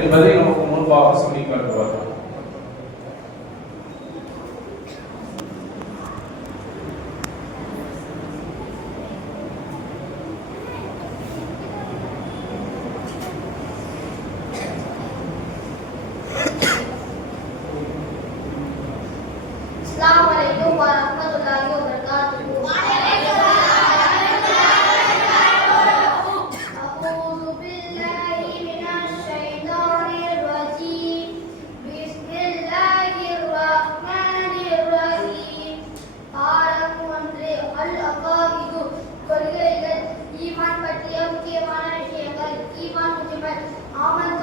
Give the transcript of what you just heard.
என்பதை நமக்கு முன்பாக சொல்லி காட்டுவார்கள். Assalamualaikum warahmatullahi wabarakatuh. A'udzu billahi minasy syaithanir rajim. Bismillahirrahmanirrahim. பாடம் ஒன்று அல் அகாயிது கொள்கைகள். ஈமான் பற்றிய முக்கியமான விஷயங்கள். ஈமான் முஜ்மல். ஆமன்